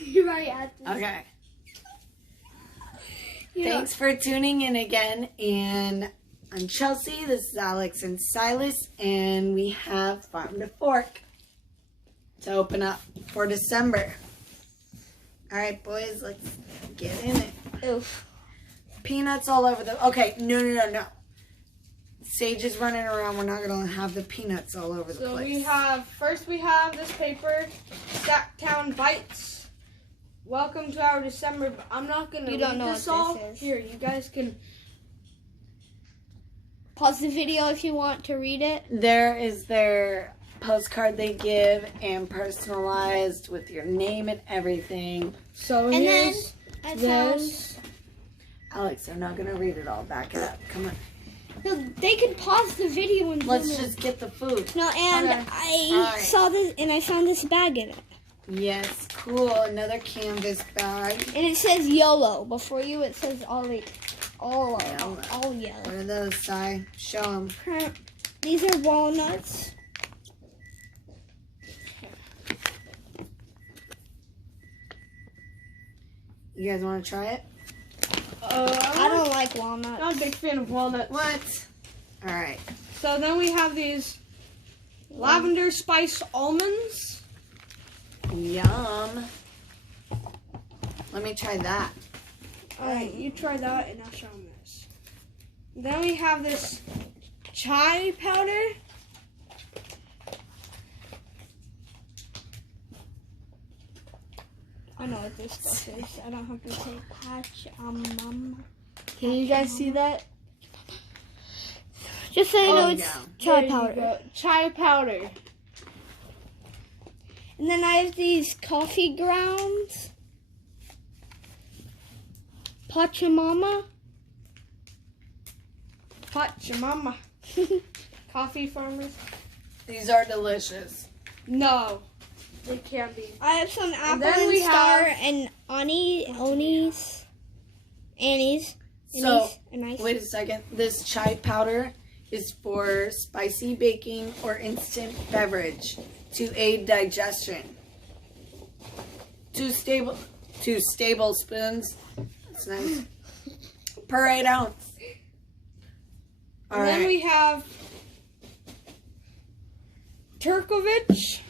You already had this. Okay. Thanks for tuning in again. And I'm Chelsea. This is Alex and Silas. And we have Farm to Fork to open up for December. All right, boys, let's get in it. Oof. Peanuts all over the... Okay, no. Sage is running around. We're not going to have the peanuts all over the place. First we have this paper, Sactown Bites. Welcome to our December. I'm not going to read this all. Here, you guys can... Pause the video if you want to read it. There is their postcard they give and personalized with your name and everything. So And here's then this. Alex, I'm not going to read it all. Back it up. Come on. No, they can pause the video and Let's zoom in. just get the food. No, and Okay. I Alright. saw this, and I found this bag in it. Yes, cool. Another canvas bag. And it says YOLO. Before you, it says all YOLO. yellow. What are those, Si? Show them. These are walnuts. You guys want to try it? I don't like walnuts. Not a big fan of walnuts. What? All right. So then we have these lavender spice almonds. Yum. Let me try that. Alright, you try that and I'll show them this. Then we have this chai powder. I know what this stuff is. I don't have to say patch mama. Can you guys see that? Just so you know, it's yeah. chai There you powder. go. Chai powder. And then I have these coffee grounds. Pachamama. Pachamama. Coffee farmers. These are delicious. No, they can't be. I have some apple then and we star have- and anise. Anise. So, and ice. wait a second. This chai powder is for spicy baking or instant beverage to aid digestion. 2 tablespoons. That's nice. Per 8 ounce. All And then right. we have Turkovich.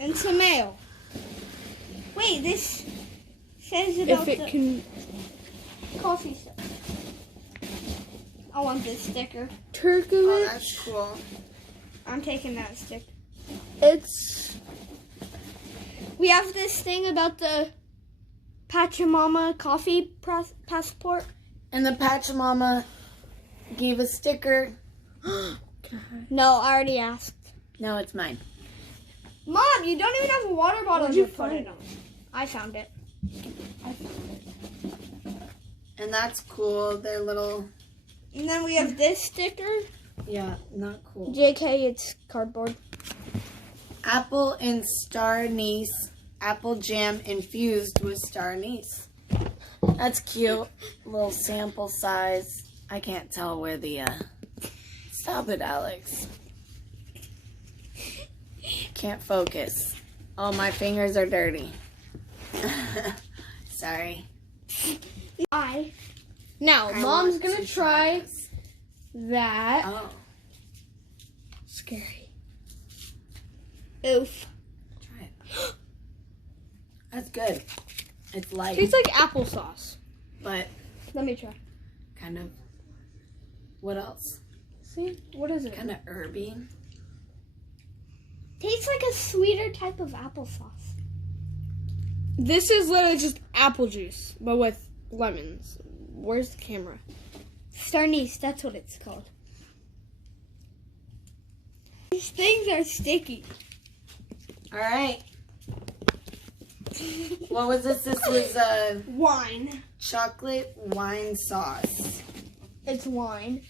And some mayo. Wait, this says about If it the can. coffee stuff. I want this sticker. Oh, Turkovich. that's cool. I'm taking that sticker. It's. We have this thing about the Pachamama coffee passport. And the Pachamama gave a sticker. No, I already asked. No, it's mine. Mom, you don't even have a water bottle Where'd to you put find it on. I found it. And that's cool. They're little, And then we have this sticker. yeah, not cool. JK, it's cardboard. Apple and star anise. Apple jam infused with star anise. That's cute. Little sample size. I can't tell where the, Stop it, Alex. Can't focus. Oh, my fingers are dirty. Sorry. Now, I Mom's want gonna to try this. that. Oh, Scary. Oof. try it. That's good. It's light, Tastes like applesauce. but Let me try. kind of. What else? See? What is it? Kind of herby. Tastes like a sweeter type of applesauce. This is literally just apple juice, but with lemons. Where's the camera? Star anise, that's what it's called. These things are sticky. All right. What was this? This was Wine. chocolate wine sauce. It's wine.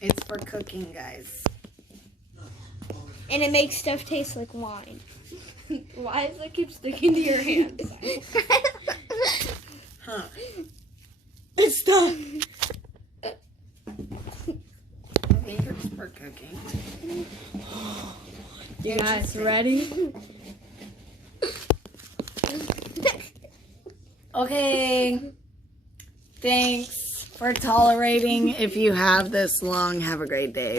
It's for cooking, guys. And it makes stuff taste like wine. Why does that keep sticking to your hands? Huh. It's done. Fingers. for cooking. You guys ready? Okay. Thanks for tolerating. If you have this long, have a great day.